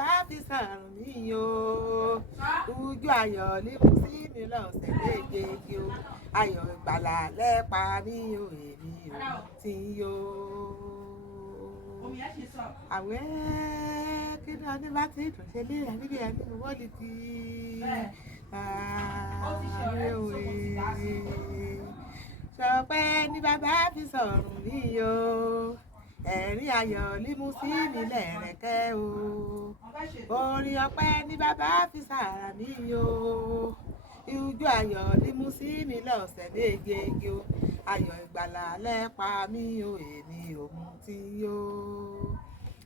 bàbá fi sọ̀rùn mí o ojú ayọ̀ ní kú sí mi lọ́sẹ̀ méjèèjì o ayọ̀ ìgbàlà lẹ́pa ní o èmi ò tí yó. Àwẹ̀ kí ni ọdún bá ti dùn ṣe léèrè níbi ẹni wọ́ọ̀lì ti ààrẹ òwe sọpẹ́ ní bàbá fi sọ̀rùn mí o ẹ̀rín ayọ̀ límú sí nílẹ̀ rẹ̀kẹ́ o orin ọpẹ́ ní bàbá fi sàrà mí o ijó ayọ̀ límú sí mi lọ́sẹ̀ méjèèjì o ayọ̀ ìgbàlà lẹ́pa mí o èmi ò mú tí yó.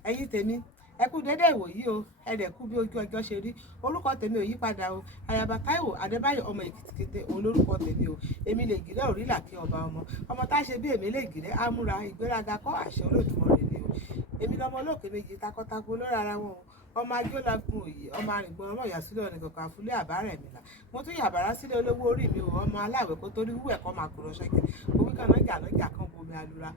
Ẹ̀yin tèmi ẹ kú dédé ìwòyí o ẹ dẹ̀ kú bí ojú ọjọ́ ṣe rí orúkọ tèmi ò yí padà o Ayaba Táíwò Adébáyọ̀ ọmọ Èkìtì kété òun lórúkọ tèmi o èmi lè gìrẹ́ òrìlà kí ọba ọmọ tá a ṣe bí èmi lè gìrẹ́ amúra ìgbéraga kọ́ àṣẹ Olódùmarè ni o èmi lọmọ olókè méjì takọtabo lórí ara wọn ọmọ ajólàgùn òye ọmọ arìngbọn ọmọ ìyàsílẹ̀ ọ̀nì kankan àfúlé àbárẹ̀ mi là mo tún yàbàrá sílé olówó orí mi o ọmọ aláwẹ̀ kó torí wúwẹ̀ kọ́ máa kúrò ṣẹ́kẹ̀ owó kan nájà kan bomi alura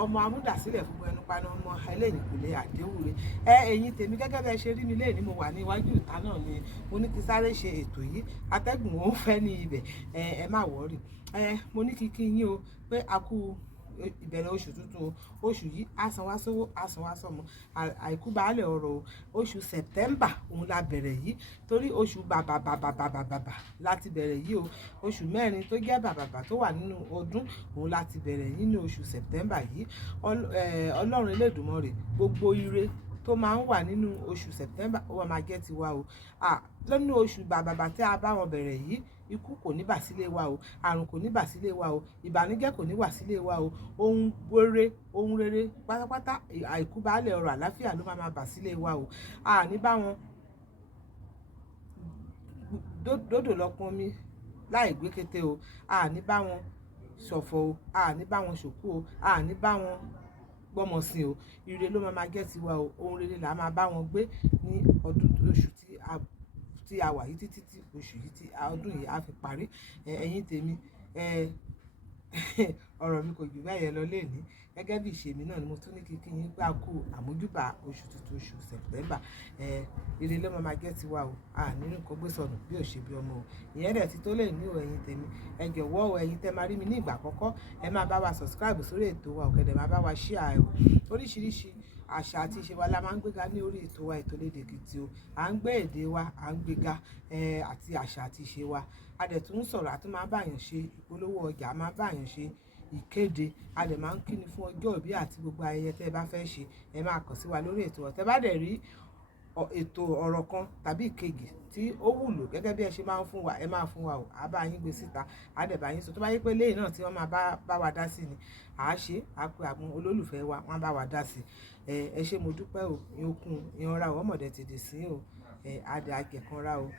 ọmọ amúdàsílẹ̀ fún ẹnu paná ọmọ ẹlẹ́yìnkùlé àdéhùre ẹ̀yin tèmi gẹ́gẹ́ bẹ́ẹ̀ ṣe rí mi léèní mo wà ní iwájú ìta náà ni mo ní kí sáré ṣe ètò yìí atẹ́gùn ó fẹ́ ní ibẹ̀ ẹ má wọ́ọ̀rì mo ní kí yín o pé a kú ìbẹ̀rẹ̀ oṣù tuntun oṣù yìí àsanwá sówó àsanwá sọmọ àìkú baálẹ̀ ọ̀rọ̀ oṣù sẹ̀tẹ́mbà òun la bẹ̀rẹ̀ yìí torí oṣù bàbàbàbàbàbà láti bẹ̀rẹ̀ yìí o oṣù mẹ́rin tó jẹ́ bàbàbà tó wà nínú ọdún òun láti bẹ̀rẹ̀ nínú oṣù sẹ̀tẹ́mbà yìí ọlọ́run Elédùmarè gbogbo ire tó máa ń wà nínú oṣù sẹ̀tẹ́mbà ó wà máa jẹ́ tiwa o lọ́nà oṣù bàbàbà tí a bá wọn bẹ̀rẹ̀ yìí ikú kò ní bà sílé wa o àrùn kò ní bà sílé wa o ìbànújẹ́ kò ní wà sílé wa o ohun rere pátápátá àìkú baálẹ̀ ọrọ̀ àláfíà ló máa bà sílé wa o ní bá wọn dòdò lọ́pọ̀ mi láì gbé kété o ní bá wọn ṣọ̀fọ̀ o ní bá wọn ṣòkú o ní bá wọn gbọ́mọ sí o ire ló máa jẹ́ tiwa o ohun rere là máa bá wọn gbé ní ọdún oṣù tí a wà yìí títí tí oṣù yìí tí ọdún yìí á fi parí ẹ̀yin tèmi ọ̀rọ̀ mi kò jù báyẹn lọ léèní gẹ́gẹ́ bí ìṣe mi náà ni mo tún ní kí yín gbà kú àmójúbà oṣù tuntun oṣù sẹ̀tẹ́mbà ire ló máa jẹ́ tiwa o nínú nǹkan gbé sọnù bí ò ṣe bí ọmọ o ìyẹn dẹ̀ ti tó lè ní o ẹ̀yin tèmi ẹ jọ̀wọ́ o ẹ̀yin tẹ́ máa rí mi ní ìgbà àkọ́kọ́ ẹ máa bá wa subscribe sórí ètò wa ọ̀kẹ́dẹ̀ máa bá wa share o oríṣiríṣi àṣà àti ìṣe wa la máa ń gbéga ní orí ètò wa ètò Lédè Èkìtì o à ń gbé èdè wa à ń gbéga àti àṣà àti ìṣe wa a dẹ̀ tún ń sọ̀rọ̀ àti máa báyàn ṣe ìpolówó ọjà a máa báyàn ṣe ìkéde a dẹ̀ máa ń kíni fún ọjọ́ ìbí àti gbogbo ayẹyẹ tẹ́ ẹ bá fẹ́ ṣe ẹ máa kàn sí wa lórí ètò ọ̀tẹ́ bá dẹ̀ rí ètò ọ̀rọ̀ kan tàbí ìkejì tí ó wúlò gẹ́gẹ́ bí ẹ ṣe máa ń fún wa ẹ máa fún wa o a bá yín gbé síta a dẹ̀ bá yín sọ tó bá yẹ pé léyìn náà tí wọ́n máa bá wa dá sí ni à á ṣe á pé àwọn olólùfẹ́ wa wọ́n bá wa dá sí ẹ ṣé mo dúpẹ́ o ìyókùn ìyanra o ọmọdé ti dì sí o adé àjẹkànra o